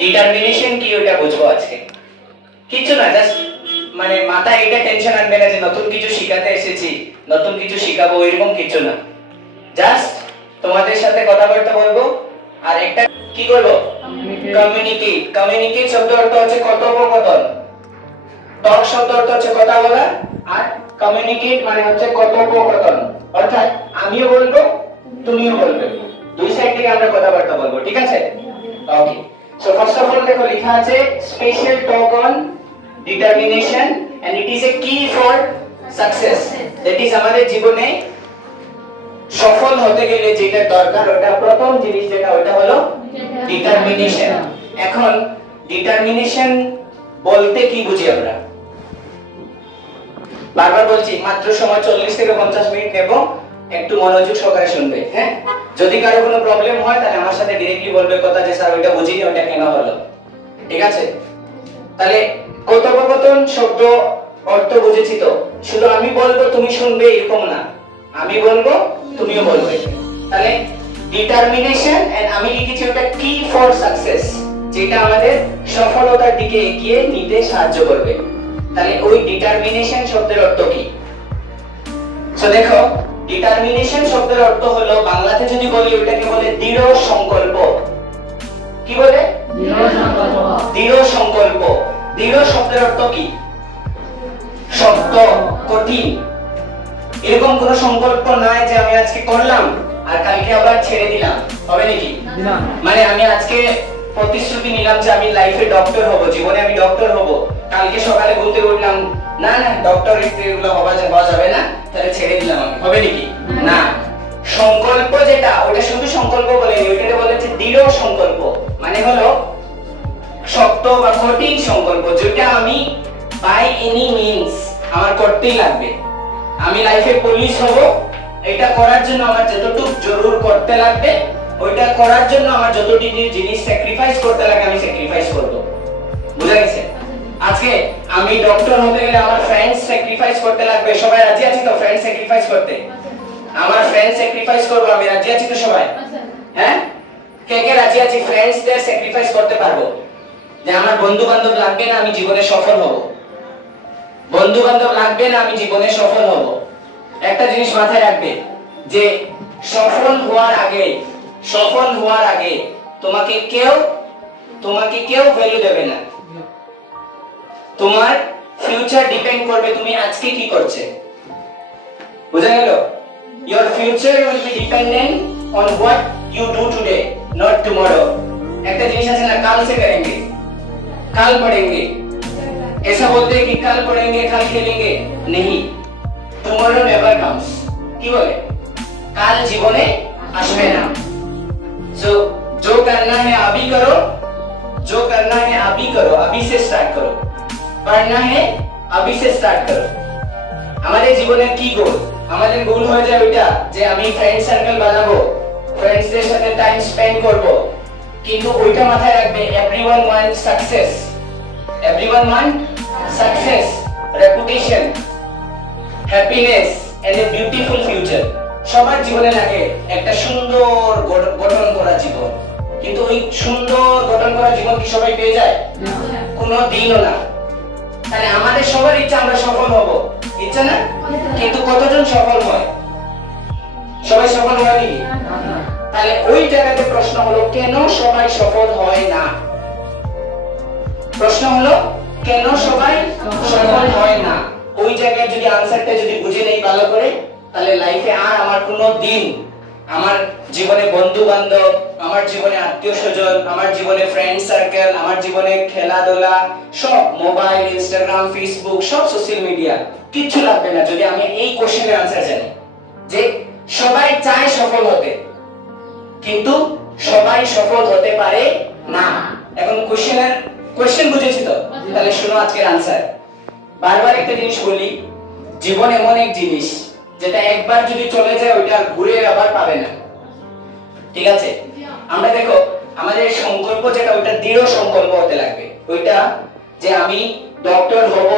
Determination কি ওটা বুঝবো আজকে। কিছু না, জাস্ট মানে মাথায় এটা টেনশন আনবে না যে নতুন কিছু শিখাতে এসেছি, নতুন কিছু শিখাবো, এরকম কিছু না। জাস্ট তোমাদের সাথে কথাবার্তা বলবো আর একটা কি করবো, কমিউনিকেট। কমিউনিকেট শব্দ অর্থ হচ্ছে কথোপকথন, টক শব্দ অর্থ হচ্ছে কথা বলা, আর কমিউনিকেট মানে হচ্ছে কথোপকথন, অর্থাৎ আমিও বলবো তুমিও বলবে, দুই সাইড থেকে আমরা কথাবার্তা বলবো, ঠিক আছে? Okay, so first of all দেখো লেখা আছে special talk on determination and it is a key for success. That is আমাদের জীবনে সফল হতে গেলে যেটা দরকার, ওটা প্রথম জিনিস যেটা ওটা হলো ডিটারমিনেশন। এখন ডিটারমিনেশন বলতে কি বুঝি আমরা? বারবার বলছি মাত্র সময় 40 থেকে 50 মিনিট নেব, একটু মনোযোগ সহকারে শুনবে, হ্যাঁ? যদি কারো কোনো প্রবলেম হয় তাহলে আমার সাথে ডাইরেক্টলি বলবে কথা যে স্যার ওইটা বুঝিনি, ওইটা কেন হলো, ঠিক আছে? তাহলে কথোপকথন শব্দ অর্থ বুঝেছি তো, শুধু আমি বলবো তুমি শুনবে এরকম না, আমি বলবো তুমিও বলবে। তাহলে ডিটারমিনেশন এন্ড আমি লিখেছি ওটা কি ফর সাকসেস, যেটা আমাদের সফলতার দিকে এগিয়ে নিতে সাহায্য করবে। তাহলে ওই ডিটারমিনেশন শব্দের অর্থ কি? সো দেখো, ডিটারমিনেশন শব্দের অর্থ হলো বাংলাতে যদি বলি ওটাকে বলে দৃঢ় সংকল্প। কি বলে? দৃঢ় সংকল্প। দৃঢ় সংকল্প। দৃঢ় শব্দের অর্থ কি? শক্ত, কঠিন। এরকম কোন সংকল্প নাই যে আমি আজকে করলাম আর কালকে আবার ছেড়ে দিলাম, হবে নাকি? না। মানে আমি আজকে প্রতিশ্রুতি নিলাম যে আমি লাইফে ডক্টর হব, জীবনে আমি ডক্টর হব, কালকে সকালে ঘুম থেকে উঠলাম না না ডক্টর এগুলো হওয়া যাবে না, তাহলে ছেড়ে দিলাম আমি, হবে নাকি? না। সংকল্প যেটা, ওটা শুধু সংকল্প বলেনি, ওইটাকে বলে হচ্ছে দৃঢ় সংকল্প। মানে হলো শক্ত বা কঠিন সংকল্প, যেটা আমি বাই এনি মিনস আমার করতেই লাগবে। আমি লাইফে পুলিশ হব, এটা করার জন্য আমার যতটুকু জরুর করতে লাগবে, ওইটা করার জন্য আমার যতটুকু জিনিস স্যাক্রিফাইস করতে লাগে আমি স্যাক্রিফাইস করব। বুঝা গেছে? আজকে আমি ডক্টর হতে গেলে আমার ফ্রেন্ডস স্যাক্রিফাইস করতে লাগবে, সবাই রাজি আছি তো ফ্রেন্ডস স্যাক্রিফাইস করতে? আমার ফ্রেন্ডস স্যাক্রিফাইস করব, আমি রাজি আছি তো সবাই? হ্যাঁ, কে কে রাজি আছি ফ্রেন্ডসদের স্যাক্রিফাইস করতে পারবো? যে আমার বন্ধু বান্ধব লাগবে না, আমি জীবনে সফল হব। বন্ধু বান্ধব লাগবে না, আমি জীবনে সফল হব। একটা জিনিস মাথায় রাখবে যে সফল হওয়ার আগে তোমাকে কেউ ভ্যালু দেবে না। তোমার ফিউচার ডিপেন্ড করবে তুমি আজকে কি করছে। বুঝা গেল? Your future will be dependent on what you do today, not tomorrow. একটা জিনিস আছে না, কাল সে করেंगे, কাল पढ़ेंगे, ऐसा बोलते हैं कि कल पढ़ेंगे कल खेलेंगे, नहीं, tomorrow never comes। কি বলে? কাল জীবনে আসবে না। सो जो करना है अभी करो, जो करना है अभी करो, अभी से स्टार्ट करो, पढ़ना है अभी से स्टार्ट करो। আমাদের জীবনের কি গোল? আমাদের গোল হয়ে যায় ওইটা যে আমি ফ্রেন্ড সার্কেল বানাবো, ফ্রেন্ডসদের সাথে টাইম স্পেন্ড করব, কিন্তু ওইটা মাথায় রাখবে everyone want success, everyone want success, reputation, happiness and a beautiful future. সবার জীবনে লাগে একটা সুন্দর গঠন করা জীবন, কিন্তু ওই সুন্দর গঠন করা জীবন কি সবাই পেয়ে যায়? কোনো দিনও না। তাহলে আমাদের সবার ইচ্ছা আমরা সফল হব, ইচ্ছা না? কিন্তু কতজন সফল হয়? সবাই সফল হয় নাকি? তাহলে ওই জায়গাতে প্রশ্ন হলো কেন সবাই সফল হয় না? প্রশ্ন হলো কেন সবাই সফল হয় না? ওই জায়গায় যদি আনসারটা যদি বুঝে নেই ভালো করে, তাহলে লাইফে আর আমার কোনো দিন আমার জীবনে বন্ধু বান্ধব, আমার জীবনে আত্মীয় স্বজন, আমার জীবনে ফ্রেন্ড সার্কেল, আমার জীবনে খেলাধুলা, সব মোবাইল, ইনস্টাগ্রাম, ফেসবুক, সব সোশ্যাল মিডিয়া কিচ্ছু লাগবে না যদি আমি এই কোশ্চেনের আনসার জানি যে সবাই চায় সফল হতে, কিন্তু সবাই সফল হতে পারে না। এখন কোশ্চেন বুঝেছি তো? তাহলে শোনো আজকের আনসার। বারবার একটা জিনিস বলি, জীবন এমন এক জিনিস যেটা একবার যদি চলে যায় ওইটা ঘুরে আবার পাবে না, ঠিক আছে? আমরা দেখো আমাদের সংকল্প যেটা, ওইটা দৃঢ় সংকল্প হতে লাগবে। ওইটা যে আমি ডক্টর হব,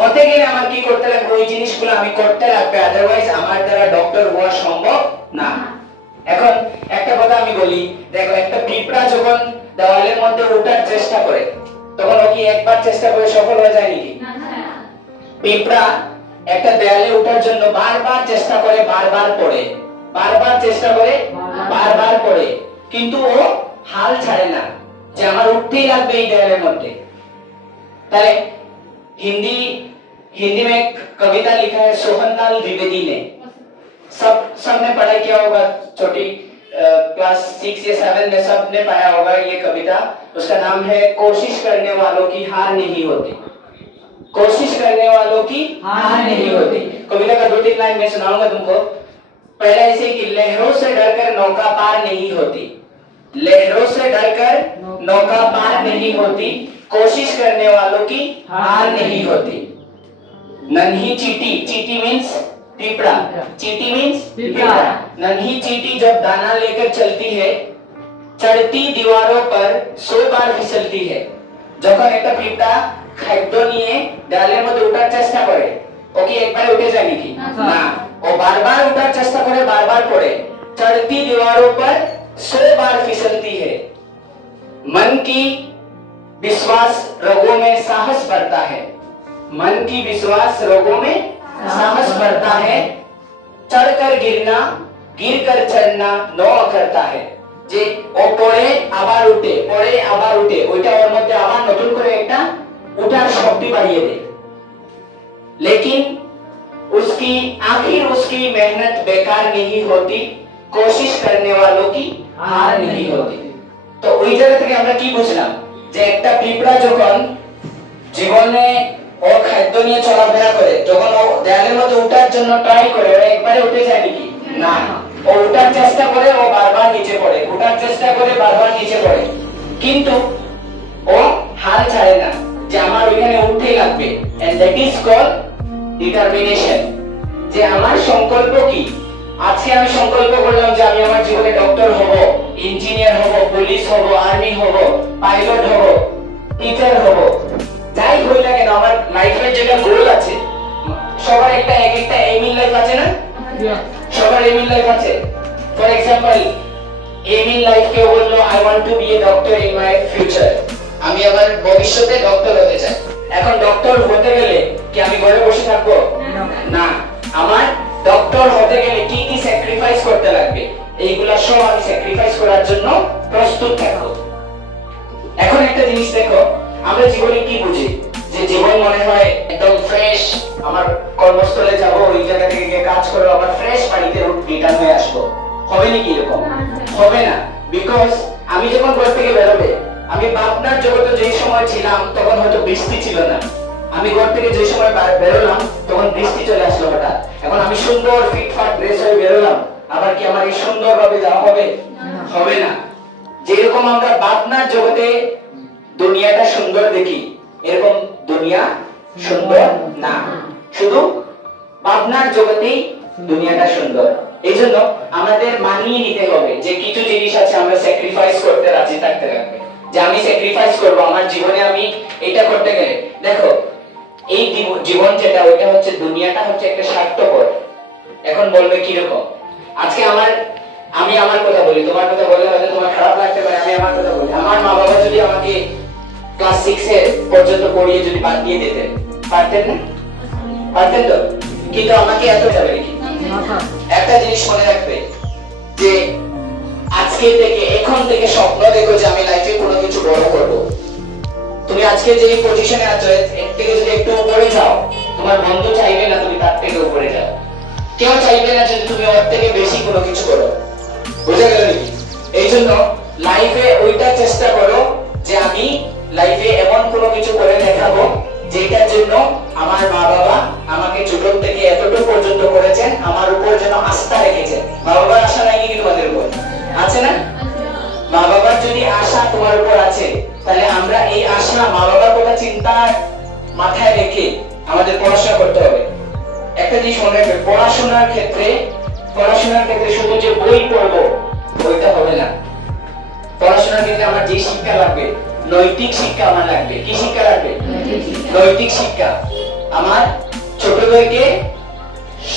হতে গেলে আমার কি করতে লাগবে? ওই জিনিসগুলো আমি করতে লাগবে, আদারওয়াইজ আমার দ্বারা ডক্টর হওয়া সম্ভব না। এখন একটা কথা আমি বলি, দেখো একটা পিঁপড়া যখন দেওয়ালের মধ্যে ওঠার চেষ্টা করে, তখন ও কি একবার চেষ্টা করে সফল হয়ে যায় নাকি? পিঁপড়া একটা দেয়ালে ওঠার জন্য বারবার চেষ্টা করে, বারবার পড়ে, বারবার চেষ্টা করে, বারবার পড়ে, কিন্তু ও হাল ছাড়ে না যে আমার উঠতেই লাগবে এই দেয়ালের মধ্যে। তাহলে हिंदी में एक कविता लिखा है सोहनलाल द्विवेदी ने, सबने पढ़ा किया होगा, छोटी क्लास 6 या 7 में सबने पढ़ा होगा ये कविता। उसका नाम है कोशिश करने वालों की हार नहीं होती, कोशिश करने वालों की हार नहीं होती। कविता का 2-3 लाइन मैं सुनाऊंगा तुमको। पहला ऐसे कि लहरों से डरकर नौका पार नहीं होती, लहरों से डरकर नौका पार नहीं होती, कोशिश करने वालों की हार नहीं होती। नन्ही चींटी, चींटी मीन्स पिपड़ा, चींटी मीन्स पिपड़ा। नन्ही चींटी जब दाना लेकर चलती है, चढ़ती दीवारों पर 100 बार फिसलती है। যখন একটা পিঁপড়া খাদ্য নিয়ে ডালের মধ্যে ওঠার চেষ্টা করে, ও কি একবারে উঠে যায় নাকি? না, ও বারবার ওঠার চেষ্টা করে, বারবার পড়ে। चढ़ती दीवारों पर 100 बार फिसलती है। मन की विश्वास रगों में साहस बढ़ता है, मन की विश्वास रगों में साहस बढ़ता है। चढ़कर गिरना, गिरकर चढ़ना नौ करता है। যে ও পড়ে আবার উঠে, পড়ে আবার উঠে, ওইটা ওর মধ্যে আবার নতুন করে একটা উঠার শক্তি বাড়িয়ে দেয়। लेकिन उसकी आखिर उसकी मेहनत बेकार नहीं होती, कोशिश करने वालों की हार नहीं होती। তো ওই জায়গা থেকে আমরা কি বুঝলাম যে একটা পিঁপড়া যখন জীবনে ও খাদ্য নিয়ে চলাফেরা করে, যখন ও দেয়ালের মধ্যে ওঠার জন্য ট্রাই করে, ও একবারে উঠে যায় নাকি? না, ও ওঠার চেষ্টা করে, ও বারবার নিচে পড়ে, ওঠার চেষ্টা করে, বারবার নিচে পড়ে, কিন্তু ও হাল ছাড়ে না যে আমার ওইখানে উঠতেই লাগবে। And that is called determination. যে আমার সংকল্প কি, আজকে আমি সংকল্প করলাম যে আমি আমার জীবনে ডক্টর হব, ইঞ্জিনিয়ার হব, পুলিশ হব, আর্মি হব, পাইলট হব, টিচার হব, যাই হই না কেন, আমার লাইফের যেটা গোল আছে, সবার একটা এক একটা এম ইন লাইফ আছে না? সবার এম ইন লাইফ আছে। For example, aim in life কেউ বললো I want to be a doctor in my future, আমি আমার ভবিষ্যতে ডক্টর হতে চাই। এখন ডক্টর হতে গেলে কি আমি ঘরে বসে থাকবো? না, আমার ডক্টর হতে গেলে কি কি স্যাক্রিফাইস করতে লাগবে, এইগুলা সব আমি স্যাক্রিফাইস করার জন্য প্রস্তুত থাকবো। এখন একটা জিনিস দেখো, আমরা জীবনে কি বুঝি যে জীবন মনে হয় একদম ফ্রেশ, আমার কর্মস্থলে যাব, ওই জায়গা থেকে গিয়ে কাজ করে আবার ফ্রেশ বাড়িতে রিটার্ন হয়ে আসবো। হবে নাকি এরকম? হবে না। বিকজ আমি যখন ঘর থেকে বেরোবে, আমি ভাবনার জগতে যে সময় ছিলাম তখন হয়তো বৃষ্টি ছিল না, আমি ঘর থেকে যে সময় বেরোলাম তখন বৃষ্টি চলে আসলো হঠাৎ। এখন আমি সুন্দর ফিটফাট ড্রেস হয়ে বেরোলাম, আবার কি আমার এই সুন্দর ভাবে যাওয়া হবে? হবে না। যেরকম আমরা ভাবনার জগতে দুনিয়াটা সুন্দর দেখি, এরকম দুনিয়া সুন্দর না, শুধু ভাবনার জগতেই দুনিয়াটা সুন্দর। এই জন্য আমাদের মানিয়ে নিতে হবে যে কিছু জিনিস আছে আমরা স্যাক্রিফাইস করতে রাজি থাকতে লাগবে, যে আমি স্যাক্রিফাইস করব আমার জীবনে, আমি এটা করতে গেলে। দেখো, এই জীবন যেটা, ওইটা হচ্ছে, দুনিয়াটা হচ্ছে একটা স্বার্থপর। এখন বলবে কি রকম? আজকে আমি আমার কথা বলি, তোমার কথা বললে হয়তো তোমার খারাপ লাগতে পারে, আমি আমার কথা বলি। আমার মা বাবা যদি আমাকে ক্লাস 6 এর পর্যন্ত পড়িয়ে যদি বাদ দিয়ে দিতেন, পারতেন না? পারতেন তো? কিন্তু আমাকে এত যাবে নাকি? একটা জিনিস মনে রাখবে যে আজকে থেকে, এখন থেকে স্বপ্ন দেখো যে আমি লাইফে কোনো কিছু বড় করব। তুমি আজকে যে পজিশনে আছো, এর থেকে যদি একটু উপরে যাও, তোমার বন্ধু চাইবে না তুমি তার থেকে উপরে যাও, কেউ চাইবে না যে তুমি ওর থেকে বেশি কোনো কিছু করো। বুঝা গেল নাকি? এই জন্য লাইফে ওইটা চেষ্টা করো যে আমি লাইফে এমন কোনো কিছু করে দেখাবো যেটার জন্য আমার মা বাবা আমাকে ছোট থেকে এতটুকু পর্যন্ত করেছেন, আমার উপর যেন আস্থা রেখেছেন। মা বাবার আশা নাই নাকি তোমাদের উপর? আছে না? মা বাবার যদি আশা তোমার উপর আছে, তাহলে আমরা এই আশা, মা বাবার কথা চিন্তা মাথায় রেখে আমাদের পড়াশোনা করতে হবে। একটা জিনিস মনে রাখবে, পড়াশোনার ক্ষেত্রে শুধু যে বই পড়বো ওইটা হবে না। পড়াশোনার ক্ষেত্রে আমার যে শিক্ষা লাগবে, নৈতিক শিক্ষা আমার লাগবে। কি শিক্ষা লাগবে? নৈতিক শিক্ষা। আমার ছোটদেরকে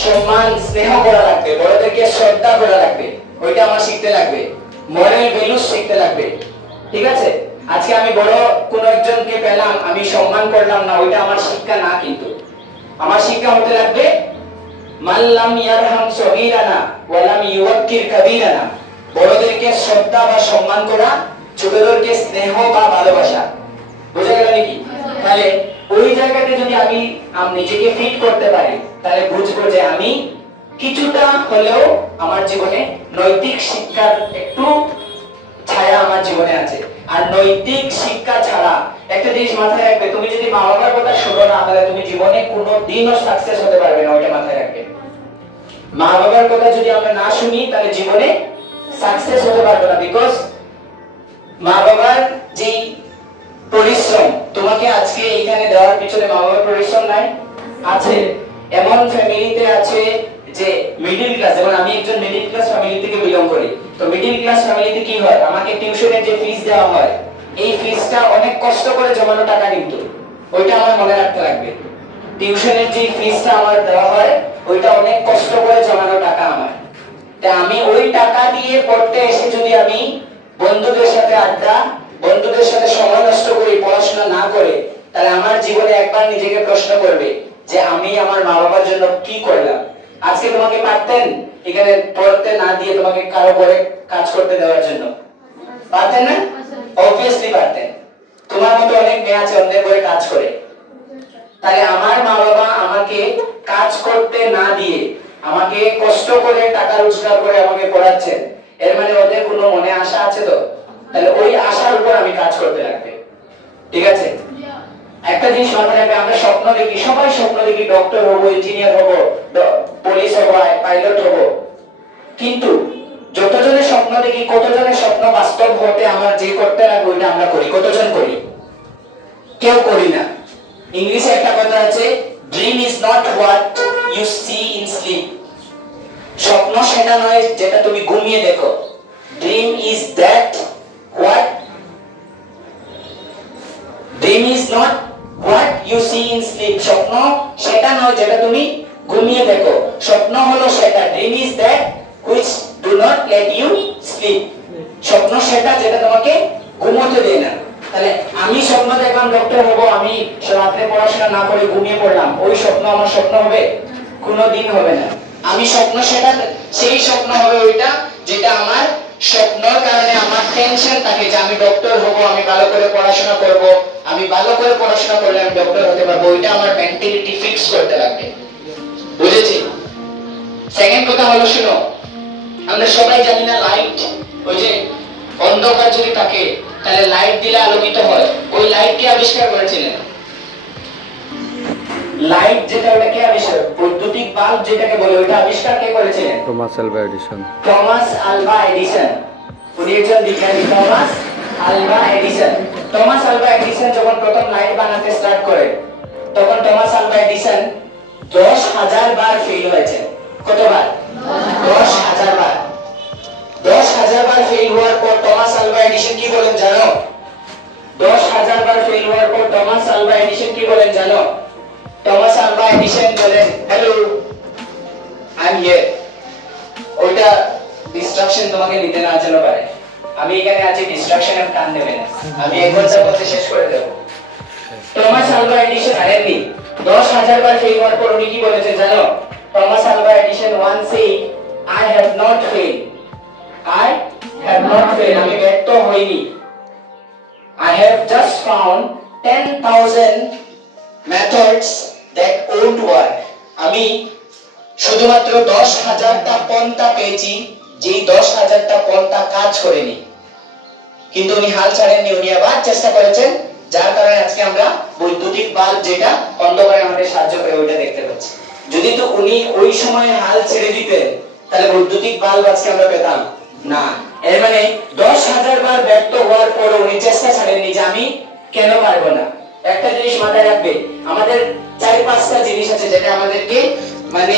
সম্মান স্নেহ করা লাগবে, বড়দেরকে শ্রদ্ধা করা লাগবে, ওইটা আমার শিখতে লাগবে। মরাল ভ্যালুস শিখতে লাগবে। ঠিক আছে? আজকে আমি বড় কোন একজনকে পেলাম, আমি সম্মান করলাম না, ওইটা আমার শিক্ষা না। কিন্তু আমার শিক্ষা হতে লাগবে মাল্লাম ইয়ারহাম সগীরানা ওয়া লাম ইউওয়াক্কির কাবীরানা, বড়দেরকে শ্রদ্ধা বা সম্মান করা, ছোটদেরকে স্নেহ বা ভালোবাসা। বুঝা গেল নাকি? তাহলে ওই জায়গাতে যদি আমি নিজেকে ফিট করতে পারি, তাহলে বুঝবো যে আমি কিছুটা হলেও আমার জীবনে নৈতিক শিক্ষার একটু ছায়া আমার জীবনে আছে। আর নৈতিক শিক্ষা ছাড়া একটা জিনিস মাথায় রাখবে, তুমি যদি মা বাবার কথা শোনো না, তাহলে তুমি জীবনে কোনোদিনও সাকসেস হতে পারবে না। ওইটা মাথায় রাখবে। মা বাবার কথা যদি আমরা না শুনি, তাহলে জীবনে সাকসেস হতে পারবে না। বিকজ মা বাবার যে পরিশ্রম তোমাকে আজকে এখানে দেওয়ার পিছনে মা বাবার পরিশ্রম নাই আছে। এমন ফ্যামিলিতে আছে যে মিডল ক্লাস, যেমন আমি একজন মিডল ক্লাস ফ্যামিলি থেকে বিলং করি। তো মিডল ক্লাস ফ্যামিলিতে কি হয়, আমাকে টিউশনের যে ফিস দেওয়া হয়, এই ফিসটা অনেক কষ্ট করে জমানো টাকা, কিন্তু ওইটা আমার মনে রাখতে লাগবে। টিউশনের যে ফিসটা আমার দেওয়া হয়, ওইটা অনেক কষ্ট করে জমানো টাকা আমার। তা আমি ওই টাকা দিয়ে পড়তে এসে যদি আমি বন্ধুদের সাথে আড্ডা, বন্ধুদের সাথে সময় নষ্ট করি, পড়াশোনা না করে, তাহলে আমার জীবনে একবার নিজেকে প্রশ্ন করবে যে আমি আমার মা বাবার জন্য কি করলাম। আজকে তোমাকে পারতেন এখানে পড়তে না দিয়ে তোমাকে কারো করে কাজ করতে দেওয়ার জন্য? পারতেন না? অবভিয়াসলি পারতেন। তোমার মতো অনেক মেয়ে আছে অন্যের করে কাজ করে। তাহলে আমার মা বাবা আমাকে কাজ করতে না দিয়ে, আমাকে কষ্ট করে টাকা রোজগার করে আমাকে পড়াচ্ছেন, এর মানে ওদের কোনো মনে আশা আছে তো? তাহলে ওই আশার উপর আমি কাজ করতে লাগবে। ঠিক আছে? একটা জিনিস মাথায় রাখবে, আমরা স্বপ্ন দেখি, সবাই স্বপ্ন দেখি ডক্টর হব, ইঞ্জিনিয়ার হব, পুলিশ হব, পাইলট হব। কিন্তু যতজনের স্বপ্ন দেখি, কতজনের স্বপ্ন বাস্তব হতে আমার যে করতে লাগবে ওইটা আমরা করি? কতজন করি? কেউ করি না। ইংলিশে একটা কথা আছে, dream is not what you see in sleep. স্বপ্ন সেটা নয় যেটা তুমি ঘুমিয়ে দেখো। Dream is that what, dream is not what you see in sleep. স্বপ্ন সেটা নয় যেটা তুমি ঘুমিয়ে দেখো। স্বপ্ন হলো সেটা, dream is that which do not let you sleep. স্বপ্ন সেটা যেটা তোমাকে ঘুমোতে দেয় না। তাহলে আমি স্বপ্ন দেখলাম ডক্টর হব, আমি রাত্রে পড়াশোনা না করে ঘুমিয়ে পড়লাম, ওই স্বপ্ন আমার স্বপ্ন হবে? কোনোদিন হবে না। আমি স্বপ্ন সেটা, সেই স্বপ্ন হবে ওইটা যেটা আমার স্বপ্নের কারণে আমার টেনশন থাকে যে আমি ডক্টর হব, আমি ভালো করে পড়াশোনা করব, আমি ভালো করে পড়াশোনা করলে আমি ডক্টর হতে পারবো। ওইটা আমার মেন্টালিটি ফিক্স করতে লাগবে। বুঝেছি? সেকেন্ড কথা হলো, শুনো, আমরা সবাই জানি না লাইট, ওই যে অন্ধকার যদি থাকে তাহলে লাইট দিলে আলোকিত হয়। ওই লাইট কে আবিষ্কার করেছিলেন? লাইট যেটা, ওটা কে আবিষ্কার, বৈদ্যুতিক বাল্ব যেটাকে বলে, ওইটা আবিষ্কার কে করেছিলেন? Thomas Alva Edison. Thomas Alva Edison. উনি একজন বিজ্ঞানী, Thomas Alva Edison. Thomas Alva Edison যখন প্রথম লাইট বানাতে স্টার্ট করে, তখন টমাস আলভা এডিসন 10,000 বার ফেল হয়েছে। কতবার? 10,000 বার। 10,000 বার ফেল হওয়ার পর টমাস আলভা এডিসন কি বলেন জানো? 10,000 বার ফেল হওয়ার পর টমাস আলভা এডিসন কি বলেন জানো? টমাস আলভা এডিসন বলেন, হ্যালো, আই এম হিয়ার। ওইটা ডিস্ট্রাকশন তোমাকে নিতে না যেন পারে। আমি এখানে আছি, ডিস্ট্রাকশনের কান নেবে না। আমি এক ঘন্টা পথে শেষ করে দেব। টমাস আলভা এডিসন হারেননি। 10,000 বার ফেল হওয়ার পর উনি কি বলেছেন জানো? Thomas Alva Edison once said, I have not failed. I have not failed. আমি ব্যর্থ হইনি। I have just found 10,000 methods that won't work. আমি শুধুমাত্র 10,000টা পন্থা পেয়েছি, যেই 10,000টা পন্থা কাজ করেনি। কিন্তু উনি হাল ছাড়েননি, উনি আবার চেষ্টা করেছেন, যার কারণে আজকে আমরা বৈদ্যুতিক বাল্ব যেটা অন্ধকারে আমাদের সাহায্য করে ওইটা দেখতে পাচ্ছি। যদি তো উনি ওই সময় হাল ছেড়ে দিতেন, তাহলে বৈদ্যুতিক বাল্ব আজকে আমরা পেতাম না। এর মানে 10,000 বার ব্যর্থ হওয়ার পর উনি চেষ্টা ছাড়েননি যে আমি কেন পারবো না। একটা জিনিস মাথায় রাখবে, আমাদের 4-5টা জিনিস আছে যেটা আমাদেরকে মানে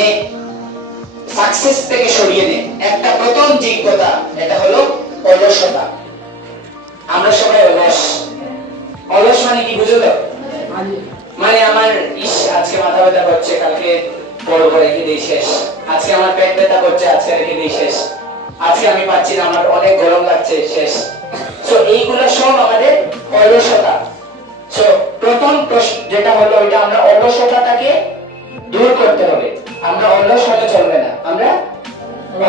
সাকসেস থেকে সরিয়ে নেয়। একটা প্রথম যোগ্যতা, এটা হলো অলসতা। আমরা সবাই অলস। অলস মানে কি বুঝলো? মানে আমার আজকে মাথা ব্যথা করছে, কালকে পড়বো, রেখে দিই শেষ। আজকে আমার পেট ব্যথা করছে, আজকে রেখে দিই শেষ। আজকে আমি পাচ্ছি না, আমার অনেক গরম লাগছে, শেষ। সো এইগুলো সব আমাদের অলসতা। সো প্রথম প্রশ্ন যেটা হলো এটা আমরা অলসতাটাকে দূর করতে হবে। আমরা অলস হলে চলবে না, আমরা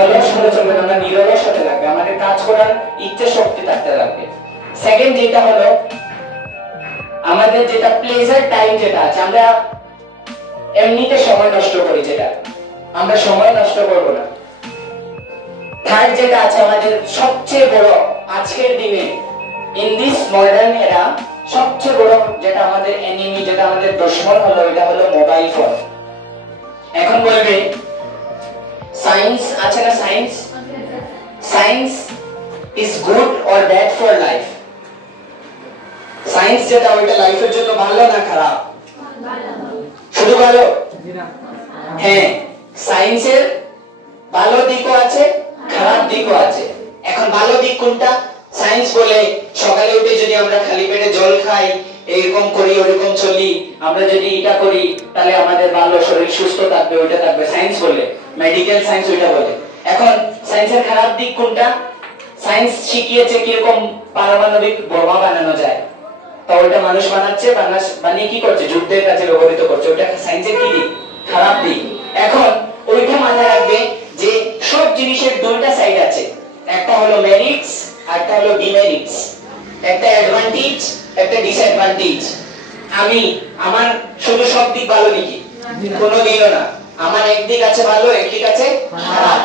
অলস হলে চলবে না, আমরা নিরলস হতে লাগবে, আমাদের কাজ করার ইচ্ছা শক্তি থাকতে লাগবে। সেকেন্ড যেটা হলো আমাদের যেটা প্লেজার টাইম যেটা আছে, আমরা এমনিতে সময় নষ্ট করি, যেটা আমরা সময় নষ্ট করব না। থার্ড যেটা আছে আমাদের সবচেয়ে বড় আজকের দিনে ইন দিস মডার্ন এরা সবচেয়ে বড় যেটা আমাদের এনিমি, যেটা আমাদের দুশমন হলো, এটা হলো মোবাইল ফোন। এখন বলবে সায়েন্স আছে না, science science is good or bad for life? Science যেটা ওইটা লাইফের জন্য ভালো না খারাপ? শুধু ভালো? হ্যাঁ, সায়েন্সের ভালো দিকও আছে, খারাপ দিকও আছে। এখন ভালো দিক কোনটা? সায়েন্স বলে সকালে উঠে যদি আমরা খালি পেটে জল খাই, এরকম করি, ওরকম চলি, আমরা যদি এটা করি তাহলে আমাদের ভালো শরীর সুস্থ থাকবে, ওইটা থাকবে, সায়েন্স বলে, মেডিকেল সায়েন্স ওইটা বলে। এখন সায়েন্সের খারাপ দিক কোনটা? সায়েন্স শিখিয়েছে কিরকম পারমাণবিক বোমা বানানো যায়, তো ওইটা মানুষ বানাচ্ছে, বানিয়ে কি করছে, যুদ্ধের কাজে ব্যবহৃত করছে, ওইটা সায়েন্সের কি দিক? খারাপ দিক। এখন ওইটা মাথায় রাখবে যে সব জিনিসের দুইটা সাইড আছে, একটা হলো মেরিটস আর একটা হলো ডিমেরিটস, একটা অ্যাডভান্টেজ একটা ডিসঅ্যাডভান্টেজ। আমি আমার শুধু সব দিক ভালো নাকি? কোনোদিনও না, আমার একদিক আছে ভালো, একদিক আছে খারাপ।